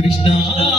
Krishna.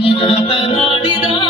你在哪里呢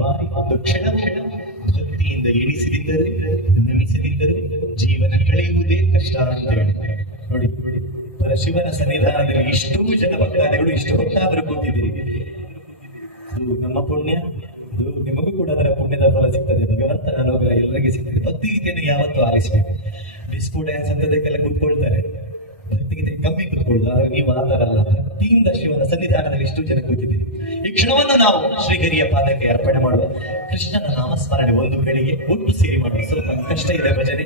ಬಾರಿ ಒಂದು ಕ್ಷಣ ಭಕ್ತಿಯಿಂದ ಎಣಿಸದಿದ್ದರೆ, ನಮಿಸದಿದ್ದರೆ ಜೀವನ ಕಳೆಯುವುದೇ ಕಷ್ಟ ಅಂತ ಹೇಳಿದೆ ನೋಡಿ ಪರಶಿವನ ಸನ್ನಿಧಾನದಲ್ಲಿ ಇಷ್ಟೂ ಜನ ಭಕ್ತಾದಿಗಳು ಇಷ್ಟು ಭಕ್ತಾದರು ಕೂತಿದ್ದೀರಿ. ಅದು ನಮ್ಮ ಪುಣ್ಯ ನಿಮಗೂ ಕೂಡ ಅದರ ಪುಣ್ಯದ ಫಲ ಸಿಗ್ತದೆ. ಭಗವಂತನ ಅನುಗ್ರಹ ಎಲ್ಲರಿಗೆ ಸಿಗ್ತದೆ. ಭಕ್ತಿಗೀತೆಯನ್ನು ಯಾವತ್ತೂ ಆಲಿಸಬೇಕು. Disco dance ಅಂತದಕ್ಕೆಲ್ಲ ಕೂತ್ಕೊಳ್ತಾರೆ. ಕಮ್ಮಿ ಕೂತ್ಕೊಳ್ಳೋದು ಆದ್ರೆ ನೀವು ಆ ಭಕ್ತಿಯಿಂದ ಶಿವನ ಸನ್ನಿಧಾನದಲ್ಲಿ ಎಷ್ಟು ಜನ ಕೂತಿದ್ದೀವಿ ಈ ಕ್ಷಣವನ್ನು ನಾವು ಶ್ರೀಹರಿಯ ಪಾದಕ್ಕೆ ಅರ್ಪಣೆ ಮಾಡುವ ಕೃಷ್ಣನ ನಾಮಸ್ಮರಣೆ ಒಂದು ಗಳಿಗೆ ಒಟ್ಟು ಸೇರಿ ಮಾಡಿ. ಸ್ವಲ್ಪ ಕಷ್ಟ ಇದೆ ಭಜನೆ.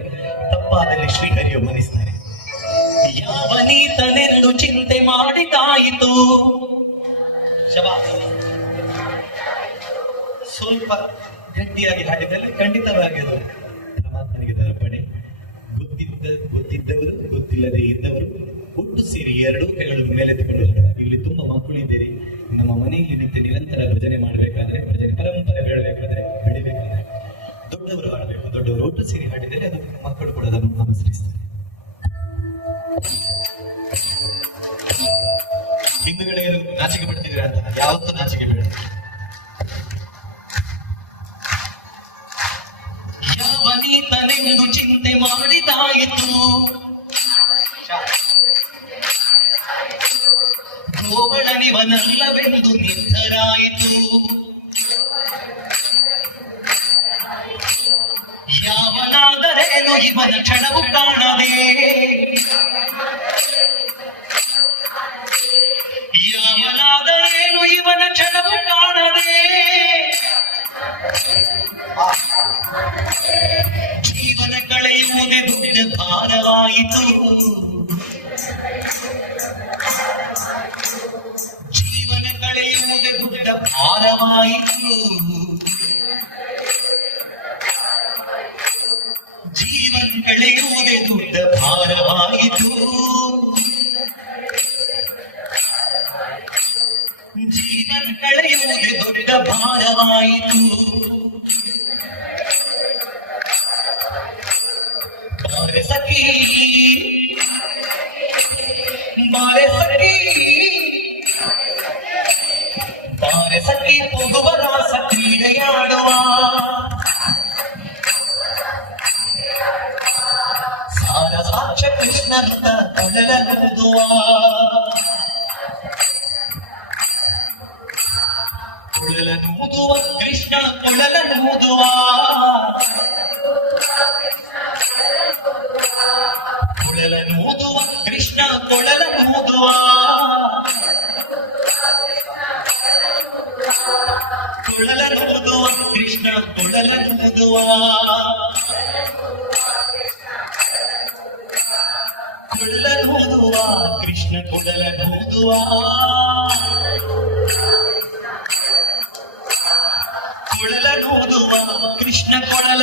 ತಪ್ಪಾದಲ್ಲಿ ಶ್ರೀಹರಿಯು ಮನಿಸ್ತಾರೆ ಯಾವನೀತನೆಂದು ಚಿಂತೆ ಮಾಡಿದಾಯಿತು ಸ್ವಲ್ಪ ಗಟ್ಟಿಯಾಗಿ ಹಾಡಿದಲ್ಲಿ ಖಂಡಿತವಾಗಿ ಅದು ಗೊತ್ತಿಲ್ಲದೆ ಇದ್ದವರು ಒಟ್ಟು ಸೇರಿ ಎರಡೂ ಕೈಗಳನ್ನು ಮೇಲೆತ್ತಿಕೊಂಡು. ಇಲ್ಲಿ ತುಂಬಾ ಮಕ್ಕಳು ಇದ್ದೀರಿ. ನಮ್ಮ ಮನೆಯಲ್ಲಿ ನಿಂತ ನಿರಂತರ ಭಜನೆ ಮಾಡಬೇಕಾದ್ರೆ, ಭಜನೆ ಪರಂಪರೆ ಬೆಳಬೇಕಾದ್ರೆ ಬೆಳಿಬೇಕಾದ್ರೆ ದೊಡ್ಡವರು ಹಾಡಬೇಕು. ದೊಡ್ಡವರು ಒಟ್ಟು ಸೇರಿ ಹಾಡಿದರೆ ಅದು ಮಕ್ಕಳು ಕೂಡ ಅದನ್ನು ಅನುಸರಿಸ್ತಾರೆ. ಹಿಂದುಗಡೆ ನಾಚಿಕೆ ಪಡ್ತಿದ್ರೆ ಅಂತ ಯಾವತ್ತೂ ನಾಚಿಕೆ ಬೇಡ. ಯಾವನೀತನೆಂದು ಚಿಂತೆ ಮಾಡಿದಾಯಿತು. ಗೋವಳನಿವನಲ್ಲವೆಂದು ನಿರ್ಧರಾಯಿತು ಯಾವನಾದರೇನು ಇವನ ಕ್ಷಣವು ಕಾಣದೆ ಯಾವನಾದರೇನು ಇವನ ಕ್ಷಣವು ಕಾಣದೆ ಜೀವನ ಕಳೆಯುವುದೇ ದೊಡ್ಡ ಭಾರವಾಯಿತು ಜೀವನ ಕಳೆಯುವುದೇ ದೊಡ್ಡ ಭಾರವಾಯಿತು ಜೀವನ ಕಳೆಯುವುದೇ ದೊಡ್ಡ ಭಾರವಾಯಿತು ಸಾಕ್ಷ ಕೃಷ್ಣಂತ ಕಡಲೂದುವ ಕೊಳಲನೂದುವ ಕೃಷ್ಣ ಕೊಳಲನೂದುವ ಕೊಳಲನೂದುವ ಕೃಷ್ಣ ಕೊಳಲನೂದುವ ಕೊಳಲನೂದುವ ಕೃಷ್ಣ ಕೊಳಲನೂದುವ కృష్ణ కుండల కూతువా కొడల కూతువా కృష్ణ కొడల